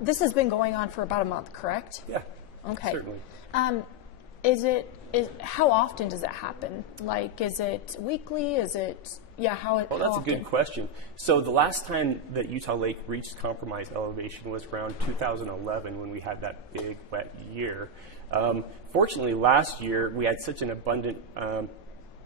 this has been going on for about a month, correct? Yeah. Okay. Certainly. How often does it happen? Like, is it weekly? Is it, how Well, that's a good question. So the last time that Utah Lake reached compromised elevation was around 2011 when we had that big wet year. Fortunately, last year we had such an abundant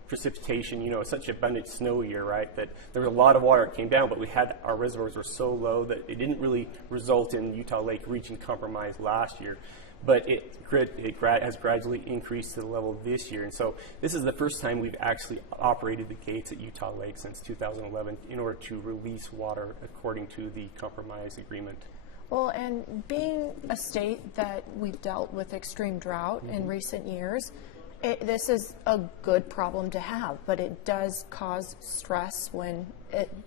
precipitation, such an abundant snow year, right, that there was a lot of water that came down, but our reservoirs were so low that it didn't really result in Utah Lake reaching compromise last year. But it has gradually increased to the level this year. And so this is the first time we've actually operated the gates at Utah Lake since 2011 in order to release water according to the compromise agreement. Well, and being a state that we've dealt with extreme drought in recent years, this is a good problem to have, but it does cause stress when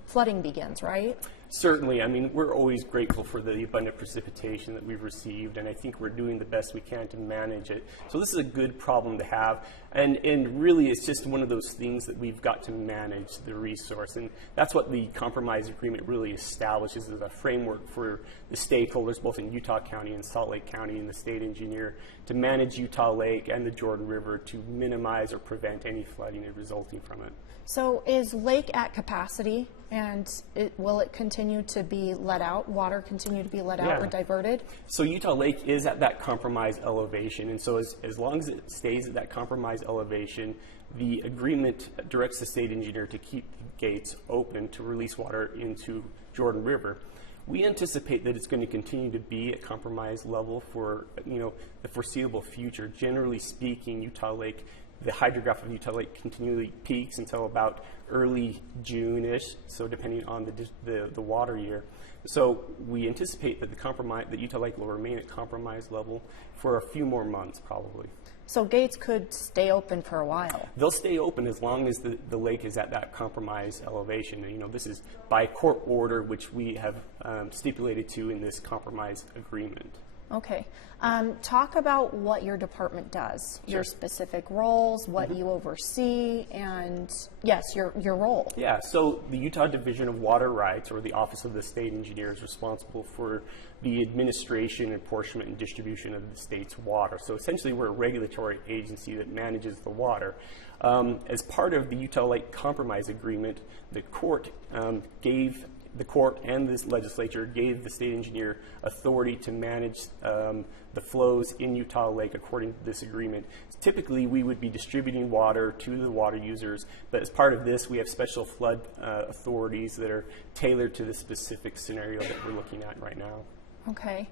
flooding begins, right? Certainly. I mean, we're always grateful for the abundant precipitation that we've received, and I think we're doing the best we can to manage it. So this is a good problem to have, and really it's just one of those things that we've got to manage the resource, and that's what the compromise agreement really establishes as a framework for the stakeholders, both in Utah County and Salt Lake County and the state engineer, to manage Utah Lake and the Jordan River to minimize or prevent any flooding resulting from it. So is Lake at capacity, and will it continue to be let out, water continue to be let out or diverted? So Utah Lake is at that compromised elevation, and so as long as it stays at that compromised elevation, the agreement directs the state engineer to keep the gates open to release water into Jordan River. We anticipate that it's going to continue to be at compromised level for the foreseeable future. Generally speaking, Utah Lake, the hydrograph of Utah Lake continually peaks until about early June-ish, so depending on the water year. So we anticipate that that Utah Lake will remain at compromised level for a few more months, probably. So gates could stay open for a while. They'll stay open as long as the lake is at that compromised elevation. And, this is by court order, which we have stipulated to in this compromise agreement. Okay. Talk about what your department does, your specific roles, what you oversee, and yes, your role. Yeah, so the Utah Division of Water Rights, or the Office of the State Engineer, is responsible for the administration, apportionment, and distribution of the state's water. So essentially we're a regulatory agency that manages the water. As part of the Utah Lake Compromise Agreement, the court and this legislature gave the state engineer authority to manage the flows in Utah Lake according to this agreement. Typically, we would be distributing water to the water users, but as part of this, we have special flood authorities that are tailored to the specific scenario that we're looking at right now. Okay.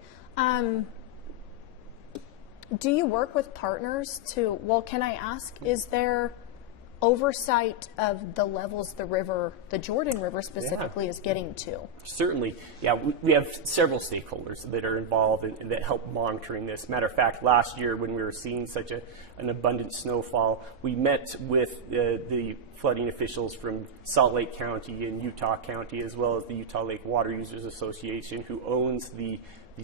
Do you work with partners can I ask, is there oversight of the levels the Jordan River specifically is getting to? Certainly. Yeah, we have several stakeholders that are involved and that help monitoring this. Matter of fact, last year when we were seeing such an abundant snowfall, we met with the flooding officials from Salt Lake County and Utah County, as well as the Utah Lake Water Users Association, who owns the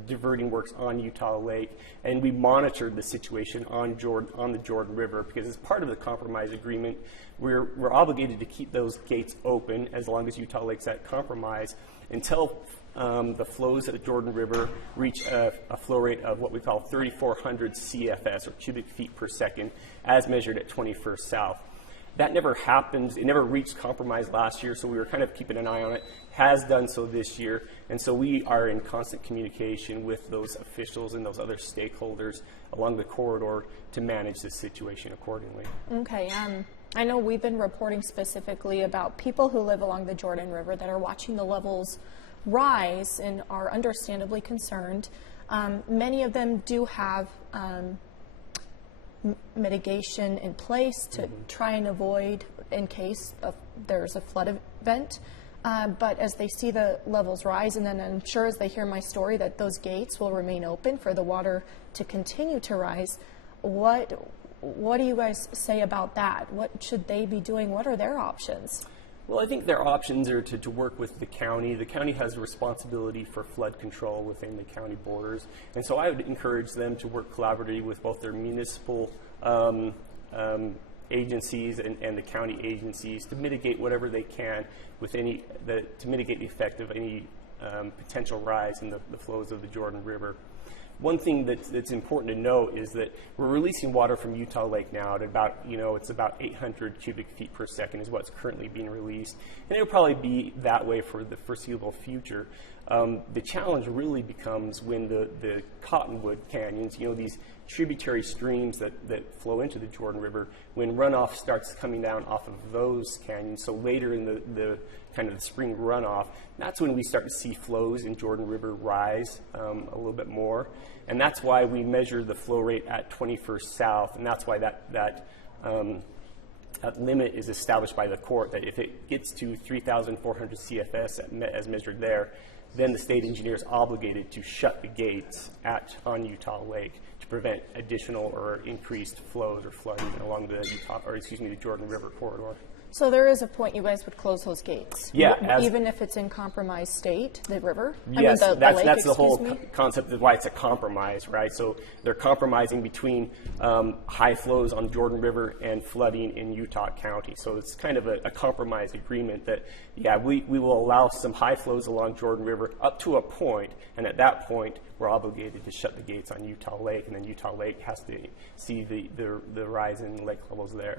diverting works on Utah Lake, and we monitored the situation on the Jordan River, because as part of the compromise agreement, we're obligated to keep those gates open as long as Utah Lake's at compromise until the flows at the Jordan River reach a flow rate of what we call 3,400 CFS, or cubic feet per second, as measured at 21st South. That never happened. It never reached compromise last year, so we were kind of keeping an eye on it. Has done so this year, and so we are in constant communication with those officials and those other stakeholders along the corridor to manage this situation accordingly. Okay. I know we've been reporting specifically about people who live along the Jordan River that are watching the levels rise and are understandably concerned. Many of them do have mitigation in place to try and avoid in case there's a flood event. But as they see the levels rise, and then I'm sure as they hear my story that those gates will remain open for the water to continue to rise, what do you guys say about that? What should they be doing? What are their options? Well, I think their options are to work with the county. The county has a responsibility for flood control within the county borders, and so I would encourage them to work collaboratively with both their municipal agencies and the county agencies to mitigate whatever they can with to mitigate the effect of any potential rise in the flows of the Jordan River. One thing that's important to note is that we're releasing water from Utah Lake now at about, it's about 800 cubic feet per second is what's currently being released. And it'll probably be that way for the foreseeable future. The challenge really becomes when the Cottonwood canyons, these tributary streams that flow into the Jordan River, when runoff starts coming down off of those canyons, so later in the kind of the spring runoff, that's when we start to see flows in Jordan River rise a little bit more. And that's why we measure the flow rate at 21st South, and that's why that limit is established by the court, that if it gets to 3,400 CFS as measured there, then the state engineer is obligated to shut the gates on Utah Lake to prevent additional or increased flows or flooding along the Jordan River corridor. So there is a point you guys would close those gates? Yeah. Even if it's in compromised state, the river? Yes, the lake, that's the whole excuse me? concept of why it's a compromise, right? So they're compromising between high flows on Jordan River and flooding in Utah County. So it's kind of a compromise agreement that, we will allow some high flows along Jordan River up to a point, and at that point, we're obligated to shut the gates on Utah Lake, and then Utah Lake has to see the rise in lake levels there.